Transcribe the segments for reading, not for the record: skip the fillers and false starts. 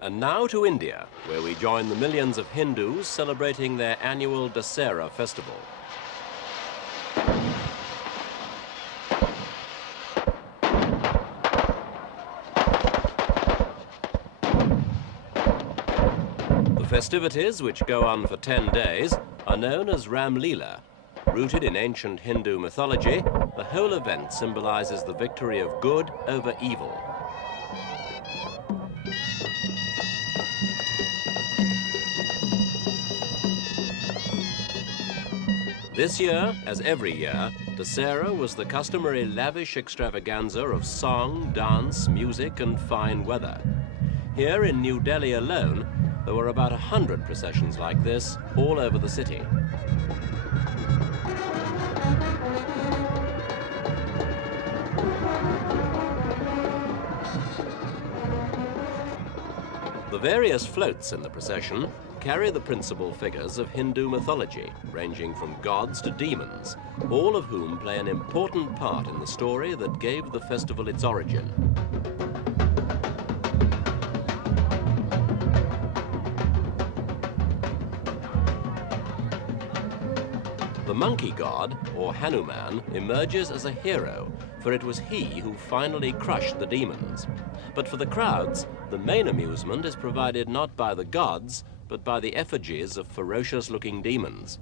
And now to India, where we join the millions of Hindus celebrating their annual Dussehra festival. The festivities, which go on for 10 days, are known as Ram Leela. Rooted in ancient Hindu mythology, the whole event symbolizes the victory of good over evil. This year, as every year, Dussehra was the customary lavish extravaganza of song, dance, music and fine weather. Here in New Delhi alone, there were about 100 processions like this all over the city. The various floats in the procession carry the principal figures of Hindu mythology, ranging from gods to demons, all of whom play an important part in the story that gave the festival its origin. The monkey god, or Hanuman, emerges as a hero, for it was he who finally crushed the demons. But for the crowds, the main amusement is provided not by the gods, but by the effigies of ferocious-looking demons.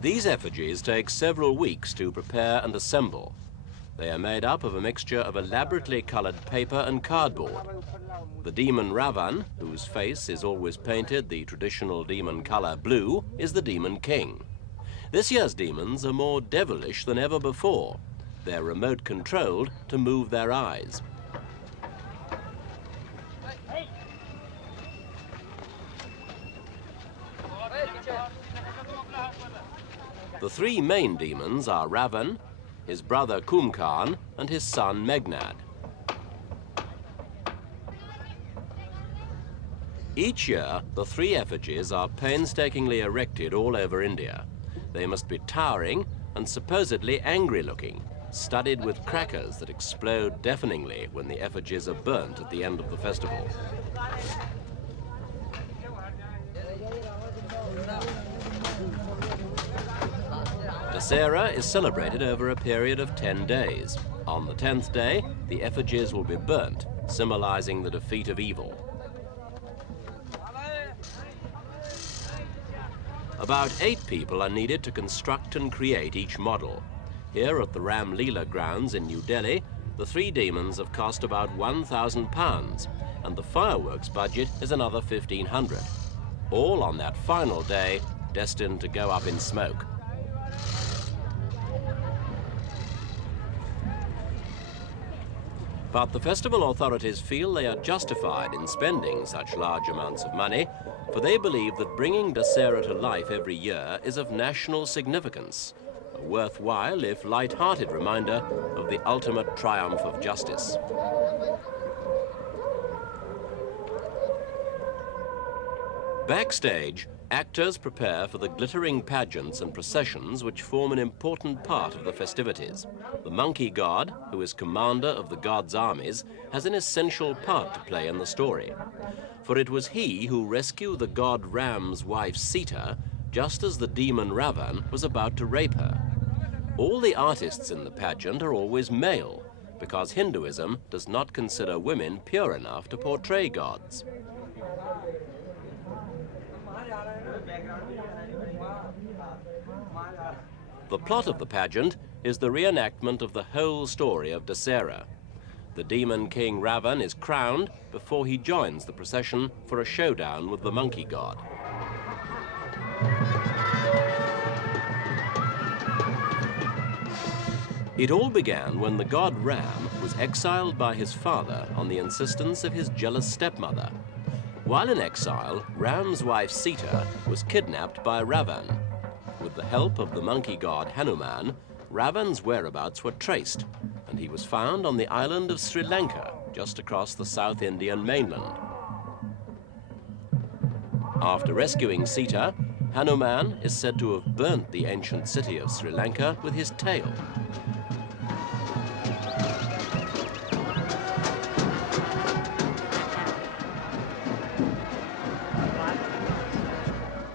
These effigies take several weeks to prepare and assemble. They are made up of a mixture of elaborately colored paper and cardboard. The demon Ravan, whose face is always painted the traditional demon color blue, is the demon king. This year's demons are more devilish than ever before. They're remote controlled to move their eyes. The three main demons are Ravan, his brother Kumbhakarna, and his son Meghnad. Each year, the three effigies are painstakingly erected all over India. They must be towering and supposedly angry-looking, studded with crackers that explode deafeningly when the effigies are burnt at the end of the festival. Dussehra is celebrated over a period of 10 days. On the 10th day, the effigies will be burnt, symbolizing the defeat of evil. About 8 people are needed to construct and create each model. Here at the Ram Leela grounds in New Delhi, the three demons have cost about £1,000, and the fireworks budget is another £1,500. All on that final day, destined to go up in smoke. But the festival authorities feel they are justified in spending such large amounts of money, for they believe that bringing Dussehra to life every year is of national significance, a worthwhile, if light-hearted reminder of the ultimate triumph of justice. Backstage, actors prepare for the glittering pageants and processions which form an important part of the festivities. The monkey god, who is commander of the gods' armies, has an essential part to play in the story. For it was he who rescued the god Ram's wife Sita, just as the demon Ravan was about to rape her. All the artists in the pageant are always male, because Hinduism does not consider women pure enough to portray gods. The plot of the pageant is the reenactment of the whole story of Dussehra. The demon king Ravan is crowned before he joins the procession for a showdown with the monkey god. It all began when the god Ram was exiled by his father on the insistence of his jealous stepmother. While in exile, Ram's wife Sita was kidnapped by Ravan. With the help of the monkey god Hanuman, Ravan's whereabouts were traced, and he was found on the island of Sri Lanka, just across the South Indian mainland. After rescuing Sita, Hanuman is said to have burnt the ancient city of Sri Lanka with his tail.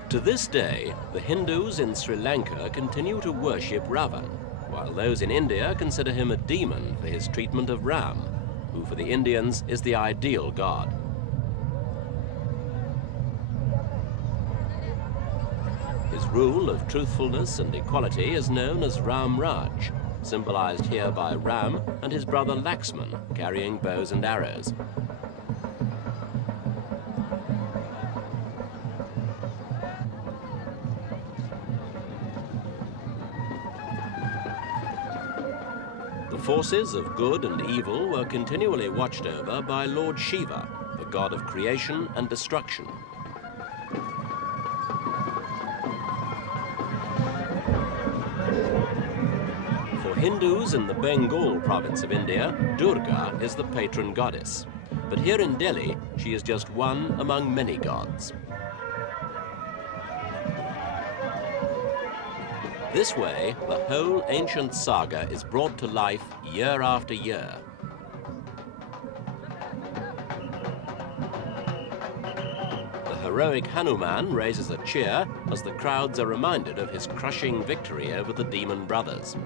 To this day, the Hindus in Sri Lanka continue to worship Ravan, while those in India consider him a demon for his treatment of Ram, who for the Indians is the ideal god. His rule of truthfulness and equality is known as Ram Raj, symbolized here by Ram and his brother Laxman carrying bows and arrows. The forces of good and evil were continually watched over by Lord Shiva, the god of creation and destruction. For Hindus in the Bengal province of India, Durga is the patron goddess. But here in Delhi, she is just one among many gods. This way, the whole ancient saga is brought to life year after year. The heroic Hanuman raises a cheer as the crowds are reminded of his crushing victory over the demon brothers.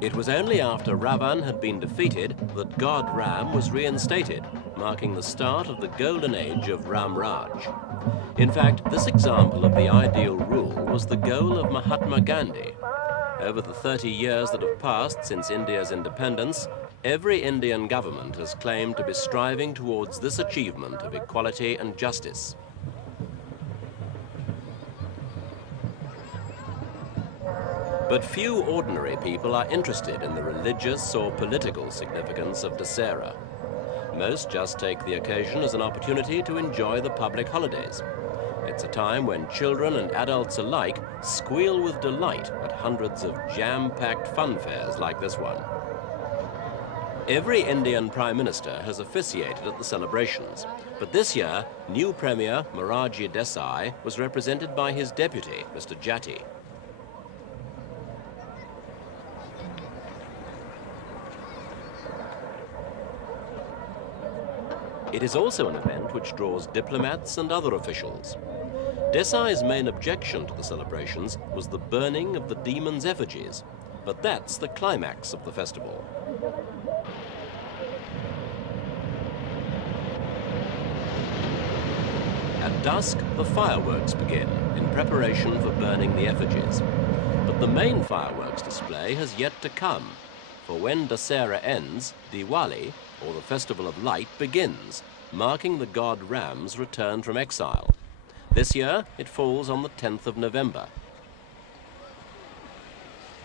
It was only after Ravan had been defeated that God Ram was reinstated, marking the start of the golden age of Ram Raj. In fact, this example of the ideal rule was the goal of Mahatma Gandhi. Over the 30 years that have passed since India's independence, every Indian government has claimed to be striving towards this achievement of equality and justice. But few ordinary people are interested in the religious or political significance of Dussehra. Most just take the occasion as an opportunity to enjoy the public holidays. It's a time when children and adults alike squeal with delight at hundreds of jam-packed fun fairs like this one. Every Indian Prime Minister has officiated at the celebrations, but this year, new Premier Morarji Desai was represented by his deputy, Mr. Jatti. It is also an event which draws diplomats and other officials. Desai's main objection to the celebrations was the burning of the demons' effigies, but that's the climax of the festival. At dusk, the fireworks begin in preparation for burning the effigies. But the main fireworks display has yet to come, for when Dussehra ends, Diwali, or the Festival of Light, begins, marking the god Ram's return from exile. This year, it falls on the 10th of November.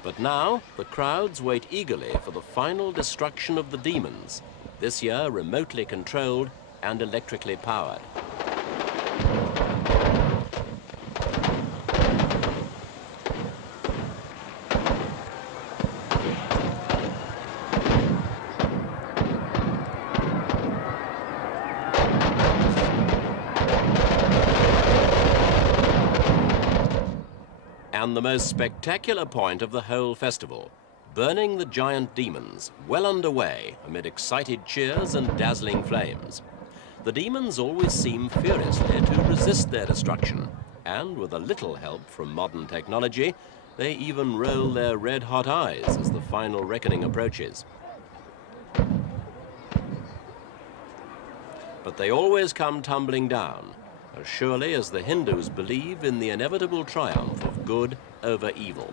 But now, the crowds wait eagerly for the final destruction of the demons, this year remotely controlled and electrically powered. And the most spectacular point of the whole festival, burning the giant demons, well underway amid excited cheers and dazzling flames. The demons always seem furiously to resist their destruction, and with a little help from modern technology, they even roll their red-hot eyes as the final reckoning approaches. But they always come tumbling down, as surely as the Hindus believe in the inevitable triumph of good over evil.